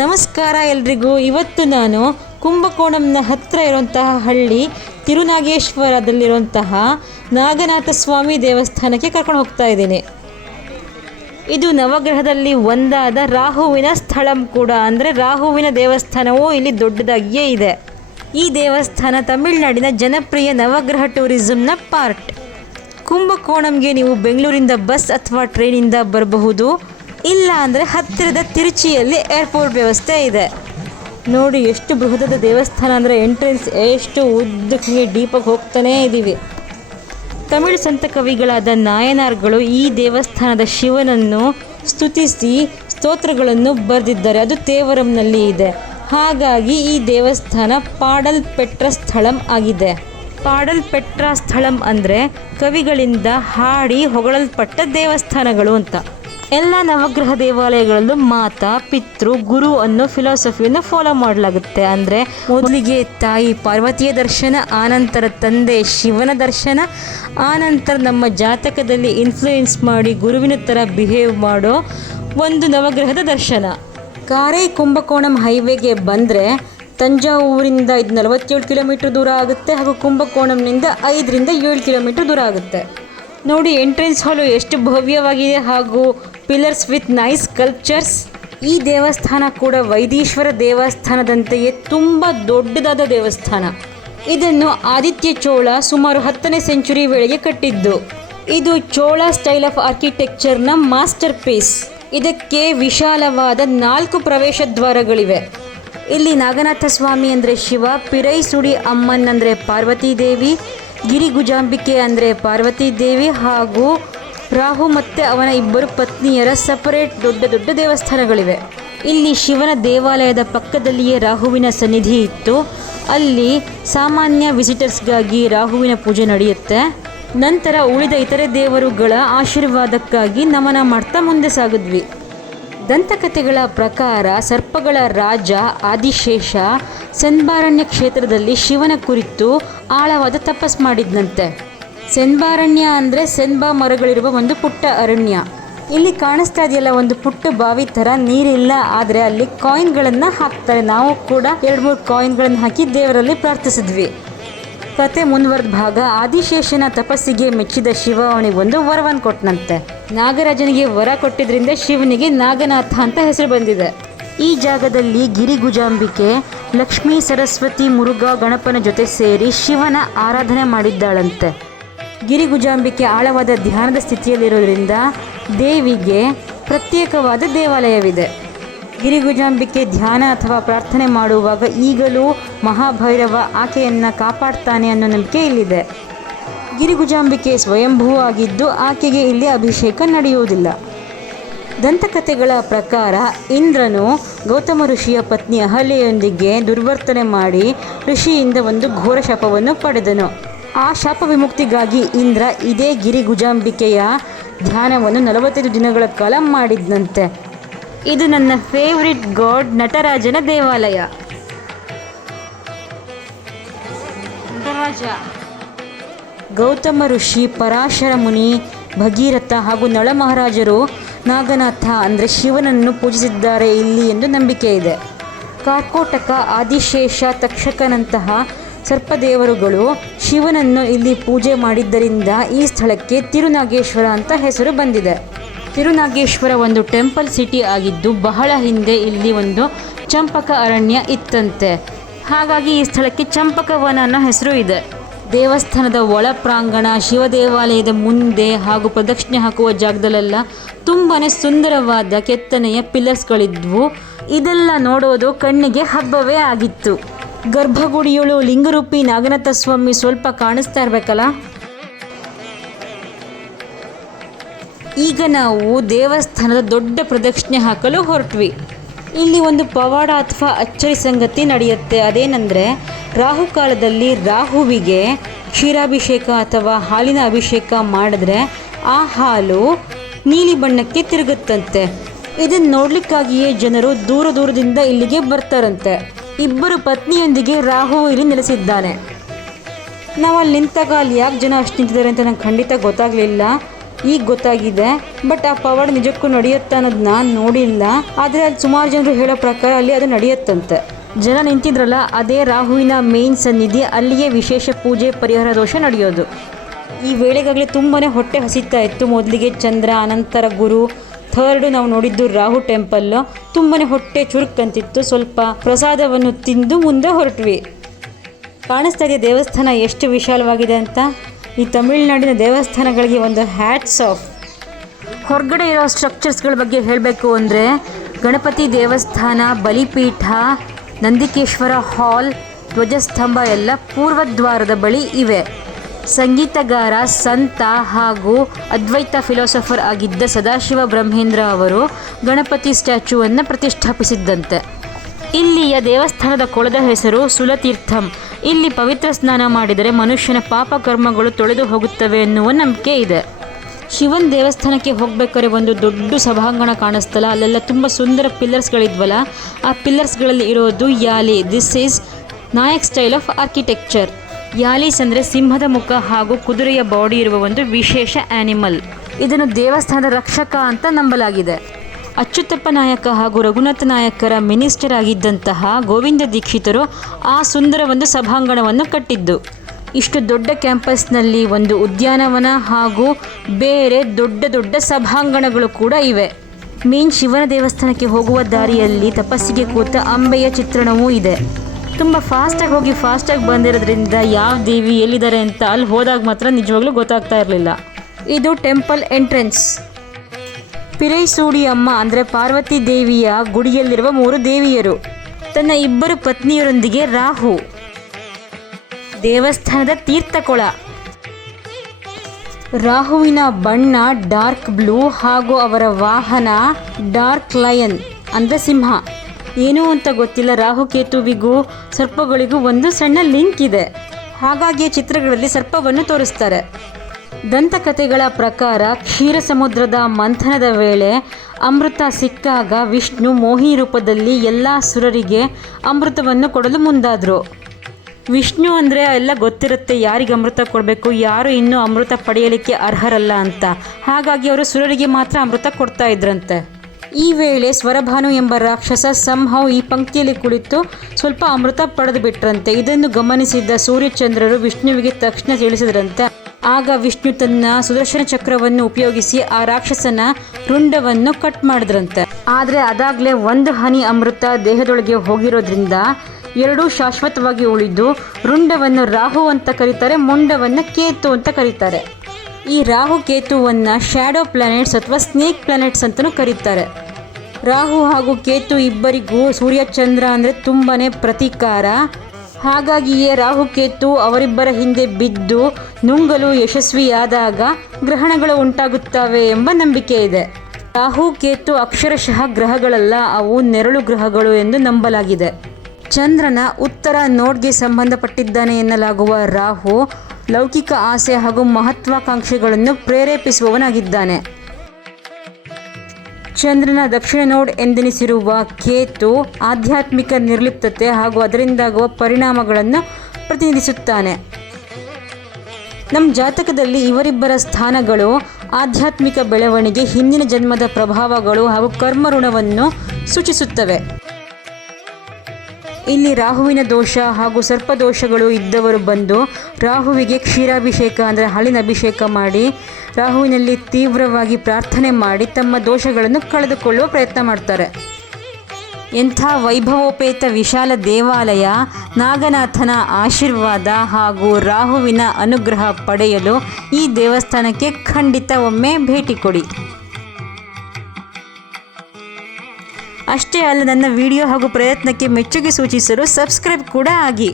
ನಮಸ್ಕಾರ ಎಲ್ರಿಗೂ. ಇವತ್ತು ನಾನು ಕುಂಭಕೋಣಂನ ಹತ್ತಿರ ಇರುವಂತಹ ಹಳ್ಳಿ, ತಿರುನಾಗೇಶ್ವರದಲ್ಲಿರುವಂತಹ ನಾಗನಾಥ ಸ್ವಾಮಿ ದೇವಸ್ಥಾನಕ್ಕೆ ಕರ್ಕೊಂಡು ಹೋಗ್ತಾ ಇದ್ದೀನಿ. ಇದು ನವಗ್ರಹದಲ್ಲಿ ಒಂದಾದ ರಾಹುವಿನ ಸ್ಥಳಂ ಕೂಡ. ಅಂದರೆ ರಾಹುವಿನ ದೇವಸ್ಥಾನವೂ ಇಲ್ಲಿ ದೊಡ್ಡದಾಗಿಯೇ ಇದೆ. ಈ ದೇವಸ್ಥಾನ ತಮಿಳುನಾಡಿನ ಜನಪ್ರಿಯ ನವಗ್ರಹ ಟೂರಿಸಂನ ಪಾರ್ಟ್. ಕುಂಭಕೋಣಂಗೆ ನೀವು ಬೆಂಗಳೂರಿಂದ ಬಸ್ ಅಥವಾ ಟ್ರೈನಿಂದ ಬರಬಹುದು. ಇಲ್ಲ ಅಂದರೆ ಹತ್ತಿರದ ತಿರುಚಿಯಲ್ಲಿ ಏರ್ಪೋರ್ಟ್ ವ್ಯವಸ್ಥೆ ಇದೆ. ನೋಡಿ ಎಷ್ಟು ಬೃಹದಾದ ದೇವಸ್ಥಾನ ಅಂದರೆ ಎಂಟ್ರೆನ್ಸ್ ಎಷ್ಟು ಉದ್ದಕ್ಕೆ ಡೀಪಾಗಿ ಹೋಗ್ತಾನೇ ಇದ್ದೀವಿ ತಮಿಳು ಸಂತ ಕವಿಗಳಾದ ನಾಯನಾರ್ಗಳು ಈ ದೇವಸ್ಥಾನದ ಶಿವನನ್ನು ಸ್ತುತಿಸಿ ಸ್ತೋತ್ರಗಳನ್ನು ಬರೆದಿದ್ದಾರೆ. ಅದು ತೇವರಂನಲ್ಲಿ ಇದೆ. ಹಾಗಾಗಿ ಈ ದೇವಸ್ಥಾನ ಪಾಡಲ್ ಪೆಟ್ರ ಸ್ಥಳಂ ಆಗಿದೆ. ಪಾಡಲ್ ಪೆಟ್ರ ಸ್ಥಳಂ ಅಂದರೆ ಕವಿಗಳಿಂದ ಹಾಡಿ ಹೊಗಳಲ್ಪಟ್ಟ ದೇವಸ್ಥಾನಗಳು ಅಂತ. ಎಲ್ಲ ನವಗ್ರಹ ದೇವಾಲಯಗಳಲ್ಲೂ ಮಾತಾ, ಪಿತೃ, ಗುರು ಅನ್ನೋ ಫಿಲಾಸಫಿಯನ್ನು ಫಾಲೋ ಮಾಡಲಾಗುತ್ತೆ. ಅಂದರೆ ಮೊದಲಿಗೆ ತಾಯಿ ಪಾರ್ವತಿಯ ದರ್ಶನ, ಆನಂತರ ತಂದೆ ಶಿವನ ದರ್ಶನ, ಆನಂತರ ನಮ್ಮ ಜಾತಕದಲ್ಲಿ ಇನ್ಫ್ಲೂಯೆನ್ಸ್ ಮಾಡಿ ಗುರುವಿನ ಥರ ಬಿಹೇವ್ ಮಾಡೋ ಒಂದು ನವಗ್ರಹದ ದರ್ಶನ. ಕಾರೈ ಕುಂಭಕೋಣಂ ಹೈವೇಗೆ ಬಂದರೆ ತಂಜಾವೂರಿಂದ ಇದು ನಲವತ್ತೇಳು ಕಿಲೋಮೀಟರ್ ದೂರ ಆಗುತ್ತೆ ಹಾಗೂ ಕುಂಭಕೋಣಂನಿಂದ ಐದರಿಂದ ಏಳು ಕಿಲೋಮೀಟರ್ ದೂರ ಆಗುತ್ತೆ. ನೋಡಿ ಎಂಟ್ರೆನ್ಸ್ ಹಾಲು ಎಷ್ಟು ಭವ್ಯವಾಗಿದೆ. ಹಾಗೂ ಪಿಲ್ಲರ್ಸ್ ವಿತ್ ನೈಸ್ ಸ್ಕಲ್ಪ್ಚರ್ಸ್ ಈ ದೇವಸ್ಥಾನ ಕೂಡ ವೈದೀಶ್ವರ ದೇವಸ್ಥಾನದಂತೆಯೇ ತುಂಬ ದೊಡ್ಡದಾದ ದೇವಸ್ಥಾನ. ಇದನ್ನು ಆದಿತ್ಯ ಚೋಳ ಸುಮಾರು ಹತ್ತನೇ ಸೆಂಚುರಿ ವೇಳೆಗೆ ಕಟ್ಟಿದ್ದು. ಇದು ಚೋಳ ಸ್ಟೈಲ್ ಆಫ್ ಆರ್ಕಿಟೆಕ್ಚರ್ನ ಮಾಸ್ಟರ್ ಪೀಸ್ ಇದಕ್ಕೆ ವಿಶಾಲವಾದ ನಾಲ್ಕು ಪ್ರವೇಶ ದ್ವಾರಗಳಿವೆ. ಇಲ್ಲಿ ನಾಗನಾಥ ಸ್ವಾಮಿ ಅಂದರೆ ಶಿವ, ಪಿರೈಸುಡಿ ಅಮ್ಮನ್ ಅಂದರೆ ಪಾರ್ವತಿ ಗಿರಿಗುಜಾಂಬಿಕೆ ಅಂದರೆ ಪಾರ್ವತಿ ದೇವಿ ಹಾಗೂ ರಾಹು ಮತ್ತು ಅವನ ಇಬ್ಬರು ಪತ್ನಿಯರ ಸಪರೇಟ್ ದೊಡ್ಡ ದೊಡ್ಡ ದೇವಸ್ಥಾನಗಳಿವೆ. ಇಲ್ಲಿ ಶಿವನ ದೇವಾಲಯದ ಪಕ್ಕದಲ್ಲಿಯೇ ರಾಹುವಿನ ಸನ್ನಿಧಿ ಇತ್ತು. ಅಲ್ಲಿ ಸಾಮಾನ್ಯ ವಿಸಿಟರ್ಸ್ಗಾಗಿ ರಾಹುವಿನ ಪೂಜೆ ನಡೆಯುತ್ತೆ. ನಂತರ ಉಳಿದ ಇತರೆ ದೇವರುಗಳ ಆಶೀರ್ವಾದಕ್ಕಾಗಿ ನಮನ ಮಾಡ್ತಾ ಮುಂದೆ ಸಾಗಿದ್ವಿ. ದಂತಕಥೆಗಳ ಪ್ರಕಾರ ಸರ್ಪಗಳ ರಾಜ ಆದಿಶೇಷ ಸೆನ್ಬಾರಣ್ಯ ಕ್ಷೇತ್ರದಲ್ಲಿ ಶಿವನ ಕುರಿತು ಆಳವಾದ ತಪಸ್ ಮಾಡಿದ್ನಂತೆ. ಸೆನ್ಬಾರಣ್ಯ ಅಂದರೆ ಸೆನ್ಬಾ ಮರಗಳಿರುವ ಒಂದು ಪುಟ್ಟ ಅರಣ್ಯ. ಇಲ್ಲಿ ಕಾಣಿಸ್ತಾ ಇದೆಯಲ್ಲ, ಒಂದು ಪುಟ್ಟ ಬಾವಿ ಥರ ನೀರಿಲ್ಲ, ಆದರೆ ಅಲ್ಲಿ ಕಾಯಿನ್ಗಳನ್ನು ಹಾಕ್ತಾರೆ. ನಾವು ಕೂಡ ಎರಡು ಮೂರು ಕಾಯಿನ್ಗಳನ್ನು ಹಾಕಿ ದೇವರಲ್ಲಿ ಪ್ರಾರ್ಥಿಸಿದ್ವಿ. ಕತೆ ಮುಂದುವರೆದ ಭಾಗ ಆದಿಶೇಷನ ತಪಸ್ಸಿಗೆ ಮೆಚ್ಚಿದ ಶಿವ ಅವನಿಗೊಂದು ವರವನ್ನು ಕೊಟ್ಟನಂತೆ ನಾಗರಾಜನಿಗೆ ವರ ಕೊಟ್ಟಿದ್ರಿಂದ ಶಿವನಿಗೆ ನಾಗನಾಥ ಅಂತ ಹೆಸರು ಬಂದಿದೆ. ಈ ಜಾಗದಲ್ಲಿ ಗಿರಿಗುಜಾಂಬಿಕೆ, ಲಕ್ಷ್ಮೀ ಸರಸ್ವತಿ ಮುರುಘಾ ಗಣಪನ ಜೊತೆ ಸೇರಿ ಶಿವನ ಆರಾಧನೆ ಮಾಡಿದ್ದಾಳಂತೆ. ಗಿರಿಗುಜಾಂಬಿಕೆ ಆಳವಾದ ಧ್ಯಾನದ ಸ್ಥಿತಿಯಲ್ಲಿರೋದ್ರಿಂದ ದೇವಿಗೆ ಪ್ರತ್ಯೇಕವಾದ ದೇವಾಲಯವಿದೆ. ಗಿರಿಗುಜಾಂಬಿಕೆ ಧ್ಯಾನ ಅಥವಾ ಪ್ರಾರ್ಥನೆ ಮಾಡುವಾಗ ಈಗಲೂ ಮಹಾಭೈರವ ಆಕೆಯನ್ನು ಕಾಪಾಡ್ತಾನೆ ಅನ್ನೋ ನಂಬಿಕೆ ಇಲ್ಲಿದೆ. ಗಿರಿಗುಜಾಂಬಿಕೆ ಸ್ವಯಂಭೂ ಆಗಿದ್ದು ಆಕೆಗೆ ಇಲ್ಲಿ ಅಭಿಷೇಕ ನಡೆಯುವುದಿಲ್ಲ. ದಂತಕಥೆಗಳ ಪ್ರಕಾರ ಇಂದ್ರನು ಗೌತಮ ಋಷಿಯ ಪತ್ನಿ ಅಹಲ್ಯೆಯೊಂದಿಗೆ ದುರ್ವರ್ತನೆ ಮಾಡಿ ಋಷಿಯಿಂದ ಒಂದು ಘೋರ ಶಾಪವನ್ನು ಪಡೆದನು. ಆ ಶಾಪ ವಿಮುಕ್ತಿಗಾಗಿ ಇಂದ್ರ ಇದೇ ಗಿರಿಗುಜಾಂಬಿಕೆಯ ಧ್ಯಾನವನ್ನು ನಲವತ್ತೈದು ದಿನಗಳ ಕಾಲ ಮಾಡಿದ್ನಂತೆ. ಇದು ನನ್ನ ಫೇವ್ರೆಟ್ ಗಾಡ್ ನಟರಾಜನ ದೇವಾಲಯ. ಗೌತಮ ಋಷಿ ಪರಾಶರ ಮುನಿ, ಭಗೀರಥ ಹಾಗೂ ನಳ ಮಹಾರಾಜರು ನಾಗನಾಥ ಅಂದರೆ ಶಿವನನ್ನು ಪೂಜಿಸಿದ್ದಾರೆ ಇಲ್ಲಿ ಎಂದು ನಂಬಿಕೆ ಇದೆ. ಕಾರ್ಕೋಟಕ ಆದಿಶೇಷ ತಕ್ಷಕನಂತಹ ಸರ್ಪದೇವರುಗಳು ಶಿವನನ್ನು ಇಲ್ಲಿ ಪೂಜೆ ಮಾಡಿದ್ದರಿಂದ ಈ ಸ್ಥಳಕ್ಕೆ ತಿರುನಾಗೇಶ್ವರ ಅಂತ ಹೆಸರು ಬಂದಿದೆ. ತಿರುನಾಗೇಶ್ವರ ಒಂದು ಟೆಂಪಲ್ ಸಿಟಿ ಆಗಿದ್ದು ಬಹಳ ಹಿಂದೆ ಇಲ್ಲಿ ಒಂದು ಚಂಪಕ ಅರಣ್ಯ ಇತ್ತಂತೆ. ಹಾಗಾಗಿ ಈ ಸ್ಥಳಕ್ಕೆ ಚಂಪಕವನ ಅನ್ನೋ ಹೆಸರು ಇದೆ. ದೇವಸ್ಥಾನದ ಒಳ ಪ್ರಾಂಗಣ, ಶಿವ ದೇವಾಲಯದ ಮುಂದೆ ಹಾಗೂ ಪ್ರದಕ್ಷಿಣೆ ಹಾಕುವ ಜಾಗದಲ್ಲೆಲ್ಲ ತುಂಬಾ ಸುಂದರವಾದ ಕೆತ್ತನೆಯ ಪಿಲ್ಲರ್ಸ್ಗಳಿದ್ವು ಇದೆಲ್ಲ ನೋಡೋದು ಕಣ್ಣಿಗೆ ಹಬ್ಬವೇ ಆಗಿತ್ತು. ಗರ್ಭಗುಡಿಯೊಳು ಲಿಂಗರೂಪಿ ನಾಗನಾಥ ಸ್ವಾಮಿ ಸ್ವಲ್ಪ ಕಾಣಿಸ್ತಾ ಇರಬೇಕಲ್ಲ? ಈಗ ನಾವು ದೇವಸ್ಥಾನದ ದೊಡ್ಡ ಪ್ರದಕ್ಷಿಣೆ ಹಾಕಲು ಹೊರಟ್ವಿ. ಇಲ್ಲಿ ಒಂದು ಪವಾಡ ಅಥವಾ ಅಚ್ಚರಿ ಸಂಗತಿ ನಡೆಯುತ್ತೆ. ಅದೇನೆಂದರೆ ರಾಹುಕಾಲದಲ್ಲಿ ರಾಹುವಿಗೆ ಕ್ಷೀರಾಭಿಷೇಕ ಅಥವಾ ಹಾಲಿನ ಅಭಿಷೇಕ ಮಾಡಿದ್ರೆ ಆ ಹಾಲು ನೀಲಿ ಬಣ್ಣಕ್ಕೆ ತಿರುಗುತ್ತಂತೆ. ಇದನ್ನು ನೋಡಲಿಕ್ಕಾಗಿಯೇ ಜನರು ದೂರ ದೂರದಿಂದ ಇಲ್ಲಿಗೆ ಬರ್ತಾರಂತೆ. ಇಬ್ಬರು ಪತ್ನಿಯೊಂದಿಗೆ ರಾಹು ಇಲ್ಲಿ ನೆಲೆಸಿದ್ದಾನೆ. ನಾವು ಅಲ್ಲಿ ನಿಂತಾಗ ಅಲ್ಲಿ ಯಾಕೆ ಜನ ಅಷ್ಟು ನಿಂತಿದ್ದಾರೆ ಅಂತ ನಂಗೆ ಖಂಡಿತ ಗೊತ್ತಾಗಲಿಲ್ಲ. ಈಗ ಗೊತ್ತಾಗಿದೆ. ಬಟ್ ಆ ಪವಾಡ ನಿಜಕ್ಕೂ ನಡೆಯುತ್ತೆ ಅನ್ನೋದು ನಾನು ನೋಡಿಲ್ಲ. ಆದರೆ ಅಲ್ಲಿ ಸುಮಾರು ಜನರು ಹೇಳೋ ಪ್ರಕಾರ ಅಲ್ಲಿ ಅದು ನಡೆಯುತ್ತಂತೆ. ಜನ ನಿಂತಿದ್ರಲ್ಲ, ಅದೇ ರಾಹುವಿನ ಮೇನ್ ಸನ್ನಿಧಿ, ಅಲ್ಲಿಯೇ ವಿಶೇಷ ಪೂಜೆ, ಪರಿಹಾರ ದೋಷ ನಡೆಯೋದು. ಈ ವೇಳೆಗಾಗಲೇ ತುಂಬಾ ಹೊಟ್ಟೆ ಹಸಿತಾ ಇತ್ತು. ಮೊದಲಿಗೆ ಚಂದ್ರ, ಅನಂತರ ಗುರು ಥರ್ಡು ನಾವು ನೋಡಿದ್ದು ರಾಹು ಟೆಂಪಲ್ ತುಂಬಾ ಹೊಟ್ಟೆ ಚುರುಕಂತಿತ್ತು. ಸ್ವಲ್ಪ ಪ್ರಸಾದವನ್ನು ತಿಂದು ಮುಂದೆ ಹೊರಟ್ವಿ. ಕಾಣಿಸ್ತಾ ಇದೆ ದೇವಸ್ಥಾನ ಎಷ್ಟು ವಿಶಾಲವಾಗಿದೆ ಅಂತ. ಈ ತಮಿಳುನಾಡಿನ ದೇವಸ್ಥಾನಗಳಿಗೆ ಒಂದು ಹ್ಯಾಟ್ಸ್ ಆಫ್ ಹೊರಗಡೆ ಇರೋ ಸ್ಟ್ರಕ್ಚರ್ಸ್ಗಳ ಬಗ್ಗೆ ಹೇಳಬೇಕು ಅಂದರೆ ಗಣಪತಿ ದೇವಸ್ಥಾನ, ಬಲಿಪೀಠ, ನಂದಿಕೇಶ್ವರ ಹಾಲ್ ಧ್ವಜಸ್ತಂಭ ಎಲ್ಲ ಪೂರ್ವದ್ವಾರದ ಬಳಿ ಇವೆ. ಸಂಗೀತಗಾರ, ಸಂತ ಹಾಗೂ ಅದ್ವೈತ ಫಿಲಾಸಫರ್ ಆಗಿದ್ದ ಸದಾಶಿವ ಬ್ರಹ್ಮೇಂದ್ರ ಅವರು ಗಣಪತಿ ಸ್ಟ್ಯಾಚ್ಯೂವನ್ನು ಪ್ರತಿಷ್ಠಾಪಿಸಿದ್ದಂತೆ. ಇಲ್ಲಿಯ ದೇವಸ್ಥಾನದ ಕೊಳದ ಹೆಸರು ಸುಲತೀರ್ಥಂ. ಇಲ್ಲಿ ಪವಿತ್ರ ಸ್ನಾನ ಮಾಡಿದರೆ ಮನುಷ್ಯನ ಪಾಪ ಕರ್ಮಗಳು ತೊಳೆದು ಹೋಗುತ್ತವೆ ಎನ್ನುವ ನಂಬಿಕೆ ಇದೆ. ಶಿವನ್ ದೇವಸ್ಥಾನಕ್ಕೆ ಹೋಗ್ಬೇಕಾದ್ರೆ ಒಂದು ದೊಡ್ಡ ಸಭಾಂಗಣ ಕಾಣಿಸ್ತಲ್ಲ, ಅಲ್ಲೆಲ್ಲ ತುಂಬ ಸುಂದರ ಪಿಲ್ಲರ್ಸ್ಗಳಿದ್ವಲ್ಲ ಆ ಪಿಲ್ಲರ್ಸ್ಗಳಲ್ಲಿ ಇರೋದು yali. This is Nayak style of architecture yalis ಅಂದರೆ ಸಿಂಹದ ಮುಖ ಹಾಗೂ ಕುದುರೆಯ ಬಾಡಿ ಇರುವ ಒಂದು ವಿಶೇಷ ಆ್ಯನಿಮಲ್ ಇದನ್ನು ದೇವಸ್ಥಾನದ ರಕ್ಷಕ ಅಂತ ನಂಬಲಾಗಿದೆ. ಅಚ್ಯುತಪ್ಪ ನಾಯಕ ಹಾಗೂ ರಘುನಾಥ ನಾಯಕರ ಮಿನಿಸ್ಟರ್ ಆಗಿದ್ದಂತಹ ಗೋವಿಂದ ದೀಕ್ಷಿತರು ಆ ಸುಂದರ ಒಂದು ಸಭಾಂಗಣವನ್ನು ಕಟ್ಟಿದ್ದು. ಇಷ್ಟು ದೊಡ್ಡ ಕ್ಯಾಂಪಸ್ನಲ್ಲಿ ಒಂದು ಉದ್ಯಾನವನ ಹಾಗೂ ಬೇರೆ ದೊಡ್ಡ ದೊಡ್ಡ ಸಭಾಂಗಣಗಳು ಕೂಡ ಇವೆ. ಮೇನ್ ಶಿವನ ದೇವಸ್ಥಾನಕ್ಕೆ ಹೋಗುವ ದಾರಿಯಲ್ಲಿ ತಪಸ್ಸಿಗೆ ಕೂತ ಅಂಬೆಯ ಚಿತ್ರಣವೂ ಇದೆ. ತುಂಬ ಫಾಸ್ಟಾಗಿ ಹೋಗಿ ಫಾಸ್ಟಾಗಿ ಬಂದಿರೋದ್ರಿಂದ ಯಾವ ದೇವಿ ಎಲ್ಲಿದ್ದಾರೆ ಅಂತ ಅಲ್ಲಿ ಹೋದಾಗ ಮಾತ್ರ ನಿಜವಾಗ್ಲೂ ಗೊತ್ತಾಗ್ತಾ ಇರಲಿಲ್ಲ. ಇದು ಟೆಂಪಲ್ ಎಂಟ್ರೆನ್ಸ್ ಪಿರೈಸೂಡಿ ಅಮ್ಮ ಅಂದರೆ ಪಾರ್ವತಿ ದೇವಿಯ ಗುಡಿಯಲ್ಲಿರುವ ಮೂರು ದೇವಿಯರು. ತನ್ನ ಇಬ್ಬರು ಪತ್ನಿಯರೊಂದಿಗೆ ರಾಹು, ದೇವಸ್ಥಾನದ ತೀರ್ಥಕೊಳ. ರಾಹುವಿನ ಬಣ್ಣ ಡಾರ್ಕ್ ಬ್ಲೂ ಹಾಗೂ ಅವರ ವಾಹನ ಡಾರ್ಕ್ ಲಯನ್ ಅಂದರೆ ಸಿಂಹ. ಏನು ಅಂತ ಗೊತ್ತಿಲ್ಲ ರಾಹು ಕೇತುವಿಗೂ ಸರ್ಪಗಳಿಗೂ ಒಂದು ಸಣ್ಣ ಲಿಂಕ್ ಇದೆ. ಹಾಗಾಗಿ ಚಿತ್ರಗಳಲ್ಲಿ ಸರ್ಪವನ್ನು ತೋರಿಸ್ತಾರೆ. ದಂತಕಥೆಗಳ ಪ್ರಕಾರ ಕ್ಷೀರಸಮುದ್ರದ ಮಂಥನದ ವೇಳೆ ಅಮೃತ ಸಿಕ್ಕಾಗ ವಿಷ್ಣು ಮೋಹಿ ರೂಪದಲ್ಲಿ ಎಲ್ಲ ಸುರರಿಗೆ ಅಮೃತವನ್ನು ಕೊಡಲು ಮುಂದಾದರು. ವಿಷ್ಣು ಅಂದರೆ ಎಲ್ಲ ಗೊತ್ತಿರುತ್ತೆ ಯಾರಿಗೆ ಅಮೃತ ಕೊಡಬೇಕು, ಯಾರು ಇನ್ನೂ ಅಮೃತ ಪಡೆಯಲಿಕ್ಕೆ ಅರ್ಹರಲ್ಲ ಅಂತ. ಹಾಗಾಗಿ ಅವರು ಸುರರಿಗೆ ಮಾತ್ರ ಅಮೃತ ಕೊಡ್ತಾ ಇದ್ರಂತೆ. ಈ ವೇಳೆ ಸ್ವರಭಾನು ಎಂಬ ರಾಕ್ಷಸ ಸಂಹವ್ ಈ ಪಂಕ್ತಿಯಲ್ಲಿ ಕುಳಿತು ಸ್ವಲ್ಪ ಅಮೃತ ಪಡೆದು ಬಿಟ್ರಂತೆ. ಇದನ್ನು ಗಮನಿಸಿದ್ದ ಸೂರ್ಯಚಂದ್ರರು ವಿಷ್ಣುವಿಗೆ ತಕ್ಷಣ ತಿಳಿಸಿದ್ರಂತೆ ಆಗ ವಿಷ್ಣು ತನ್ನ ಸುದರ್ಶನ ಚಕ್ರವನ್ನು ಉಪಯೋಗಿಸಿ ಆ ರಾಕ್ಷಸನ ರುಂಡವನ್ನು ಕಟ್ ಮಾಡಿದ್ರಂತೆ. ಆದರೆ ಅದಾಗಲೇ ಒಂದು ಹನಿ ಅಮೃತ ದೇಹದೊಳಗೆ ಹೋಗಿರೋದ್ರಿಂದ ಎರಡೂ ಶಾಶ್ವತವಾಗಿ ಉಳಿದು ರುಂಡವನ್ನು ರಾಹು ಅಂತ ಕರೀತಾರೆ, ಮುಂಡವನ್ನು ಕೇತು ಅಂತ ಕರೀತಾರೆ. ಈ ರಾಹು ಕೇತುವನ್ನು ಶ್ಯಾಡೋ ಪ್ಲಾನೆಟ್ಸ್ ಅಥವಾ ಸ್ನೇಕ್ ಪ್ಲಾನೆಟ್ಸ್ ಅಂತಲೂ ಕರೀತಾರೆ. ರಾಹು ಹಾಗೂ ಕೇತು ಇಬ್ಬರಿಗೂ ಸೂರ್ಯ ಚಂದ್ರ ಅಂದರೆ ತುಂಬಾ ಪ್ರತೀಕಾರ. ಹಾಗಾಗಿಯೇ ರಾಹು ಕೇತು ಅವರಿಬ್ಬರ ಹಿಂದೆ ಬಿದ್ದು ನುಂಗಲು ಯಶಸ್ವಿಯಾದಾಗ ಗ್ರಹಣಗಳು ಉಂಟಾಗುತ್ತವೆ ಎಂಬ ನಂಬಿಕೆ ಇದೆ. ರಾಹು ಕೇತು ಅಕ್ಷರಶಃ ಗ್ರಹಗಳಲ್ಲ, ಅವು ನೆರಳು ಗ್ರಹಗಳು ಎಂದು ನಂಬಲಾಗಿದೆ. ಚಂದ್ರನ ಉತ್ತರ ನೋಡ್ಗೆ ಸಂಬಂಧಪಟ್ಟಿದ್ದಾನೆ ಎನ್ನಲಾಗುವ ರಾಹು ಲೌಕಿಕ ಆಸೆ ಹಾಗೂ ಮಹತ್ವಾಕಾಂಕ್ಷೆಗಳನ್ನು ಪ್ರೇರೇಪಿಸುವವನಾಗಿದ್ದಾನೆ. ಚಂದ್ರನ ದಕ್ಷಿಣ ನೋಡ್ ಎಂದೆನಿಸಿರುವ ಕೇತು ಆಧ್ಯಾತ್ಮಿಕ ನಿರ್ಲಿಪ್ತತೆ ಹಾಗೂ ಅದರಿಂದಾಗುವ ಪರಿಣಾಮಗಳನ್ನು ಪ್ರತಿನಿಧಿಸುತ್ತಾನೆ. ನಮ್ಮ ಜಾತಕದಲ್ಲಿ ಇವರಿಬ್ಬರ ಸ್ಥಾನಗಳು ಆಧ್ಯಾತ್ಮಿಕ ಬೆಳವಣಿಗೆ, ಹಿಂದಿನ ಜನ್ಮದ ಪ್ರಭಾವಗಳು ಹಾಗೂ ಕರ್ಮಋಣವನ್ನು ಸೂಚಿಸುತ್ತವೆ. ಇಲ್ಲಿ ರಾಹುವಿನ ದೋಷ ಹಾಗೂ ಸರ್ಪ ದೋಷಗಳು ಇದ್ದವರು ಬಂದು ರಾಹುವಿಗೆ ಕ್ಷೀರಾಭಿಷೇಕ ಅಂದರೆ ಹಾಲಿನ ಅಭಿಷೇಕ ಮಾಡಿ, ರಾಹುವಿನಲ್ಲಿ ತೀವ್ರವಾಗಿ ಪ್ರಾರ್ಥನೆ ಮಾಡಿ ತಮ್ಮ ದೋಷಗಳನ್ನು ಕಳೆದುಕೊಳ್ಳುವ ಪ್ರಯತ್ನ ಮಾಡ್ತಾರೆ. ಎಂಥ ವೈಭವೋಪೇತ ವಿಶಾಲ ದೇವಾಲಯ, ನಾಗನಾಥನ ಆಶೀರ್ವಾದ ಹಾಗೂ ರಾಹುವಿನ ಅನುಗ್ರಹ ಪಡೆಯಲು ಈ ದೇವಸ್ಥಾನಕ್ಕೆ ಖಂಡಿತ ಒಮ್ಮೆ ಭೇಟಿ ಕೊಡಿ. ಅಷ್ಟೇ ಅಲ್ಲ ನನ್ನ ವಿಡಿಯೋ ಹಾಗೂ ಪ್ರಯತ್ನಕ್ಕೆ ಮೆಚ್ಚುಗೆ ಸೂಚಿಸಲು ಸಬ್ಸ್ಕ್ರೈಬ್ ಕೂಡ ಆಗಿ.